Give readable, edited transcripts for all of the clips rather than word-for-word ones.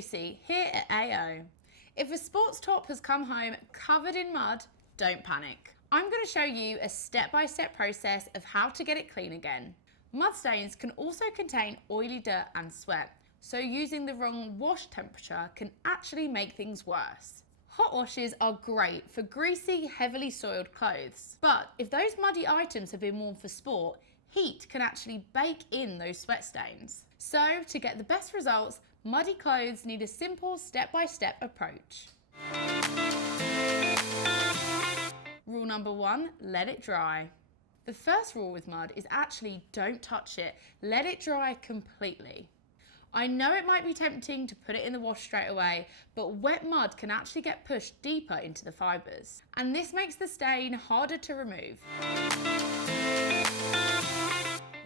Lucy here at AO. If a sports top has come home covered in mud, don't panic. I'm going to show you a step-by-step process of how to get it clean again. Mud stains can also contain oily dirt and sweat, so using the wrong wash temperature can actually make things worse. Hot washes are great for greasy, heavily soiled clothes, but if those muddy items have been worn for sport, heat can actually bake in those sweat stains. So to get the best results, muddy clothes need a simple step-by-step approach. Rule number 1, let it dry. The first rule with mud is actually don't touch it, let it dry completely. I know it might be tempting to put it in the wash straight away, but wet mud can actually get pushed deeper into the fibres, and this makes the stain harder to remove.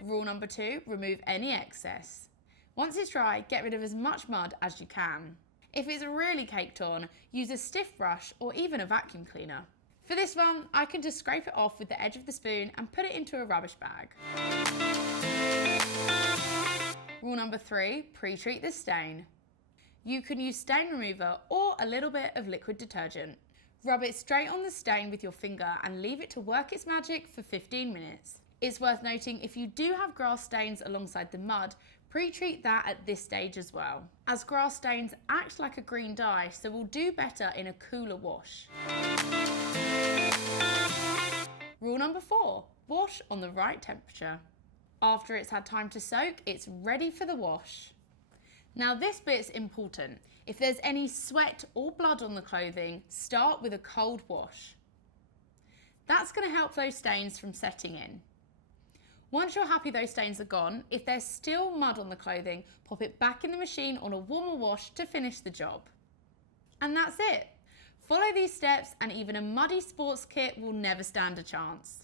Rule number 2, remove any excess. Once it's dry, get rid of as much mud as you can. If it's really caked on, use a stiff brush or even a vacuum cleaner. For this one, I can just scrape it off with the edge of the spoon and put it into a rubbish bag. Rule number 3, pre-treat the stain. You can use stain remover or a little bit of liquid detergent. Rub it straight on the stain with your finger and leave it to work its magic for 15 minutes. It's worth noting if you do have grass stains alongside the mud, pre-treat that at this stage as well, as grass stains act like a green dye, so will do better in a cooler wash. Rule number 4, wash on the right temperature. After it's had time to soak, it's ready for the wash. Now this bit's important. If there's any sweat or blood on the clothing, start with a cold wash. That's going to help those stains from setting in. Once you're happy those stains are gone, if there's still mud on the clothing, pop it back in the machine on a warmer wash to finish the job. And that's it. Follow these steps and even a muddy sports kit will never stand a chance.